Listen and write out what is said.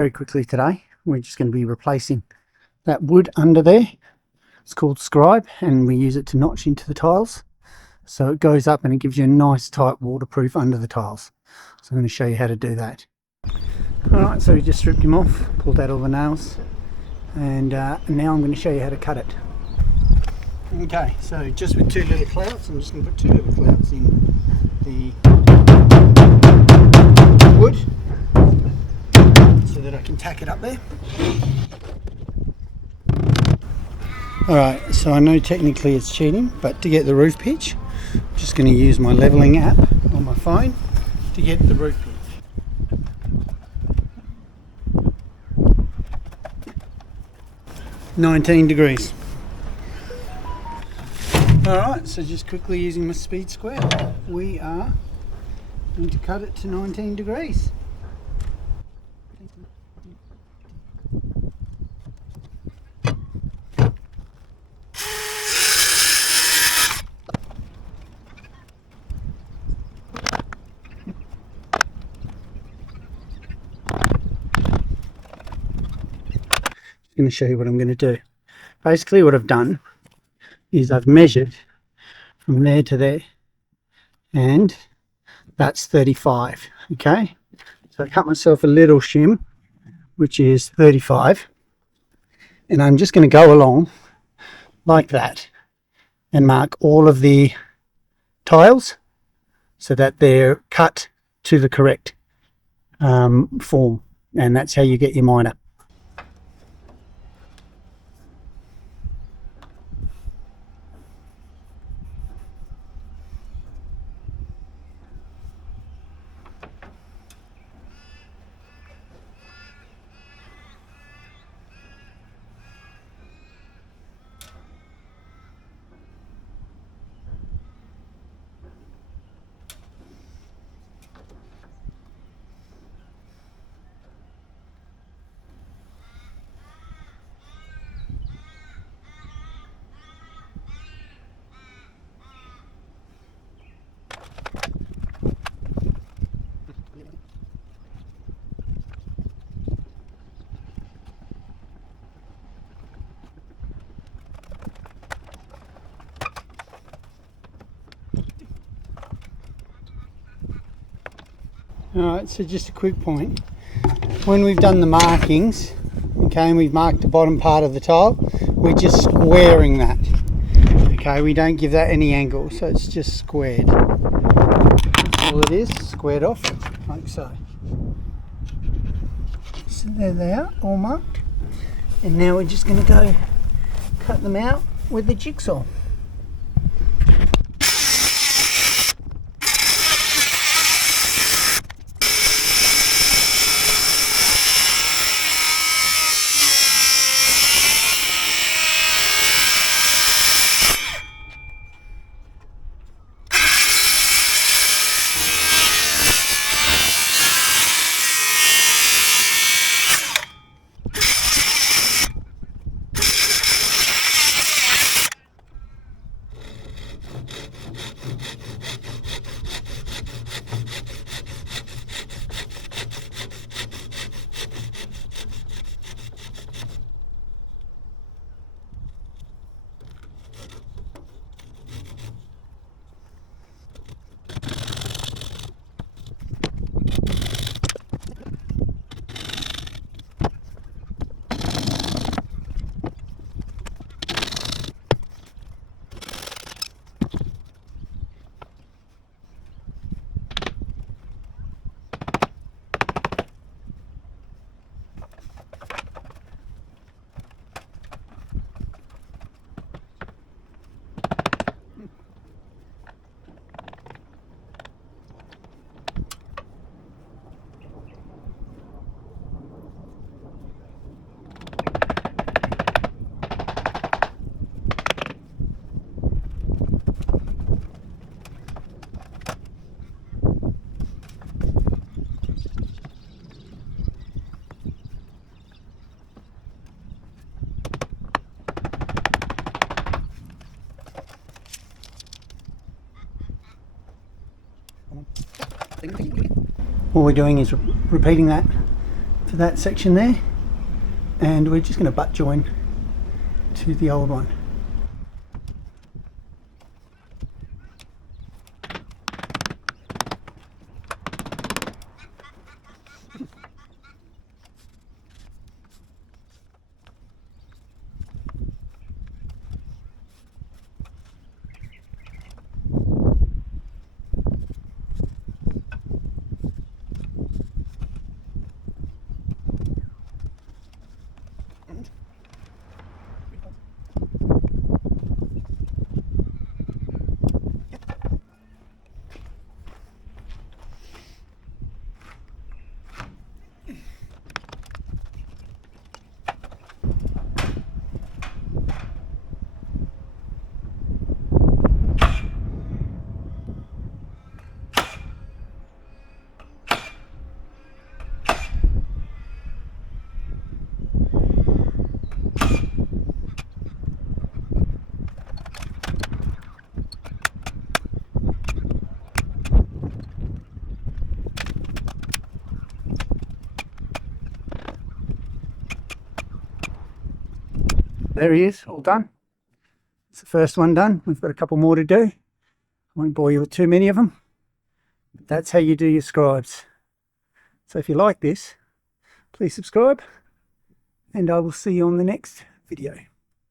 Very quickly today, we're just going to be replacing that wood under there. It's called Scribe, and we use it to notch into the tiles. So it goes up and it gives you a nice tight waterproof under the tiles. So I'm going to show you how to do that. Alright, so we just stripped him off, pulled out all the nails, and now I'm going to show you how to cut it. Okay, so just with two little clouts, I'm just going to put two little clouts in the wood so that I can tack it up there. Alright, so I know technically it's cheating, but to get the roof pitch, I'm just going to use my levelling app on my phone to get the roof pitch. 19 degrees. Alright, so just quickly using my speed square, we are going to cut it to 19 degrees. Going to show you what I'm going to do. Basically what I've done is I've measured from there to there, and that's 35. Okay, so I cut myself a little shim which is 35, and I'm just going to go along like that and mark all of the tiles so that they're cut to the correct form, and that's how you get your miter. Alright, so just a quick point. When we've done the markings, okay, and we've marked the bottom part of the tile, we're just squaring that. Okay, we don't give that any angle, so it's just squared. That's all it is, squared off, like so. So there they are, all marked. And now we're just going to go cut them out with the jigsaw. What we're doing is repeating that for that section there, and we're just going to butt join to the old one. There he is, all done. It's the first one done. We've got a couple more to do. I won't bore you with too many of them. But that's how you do your scribes. So if you like this, please subscribe, and I will see you on the next video.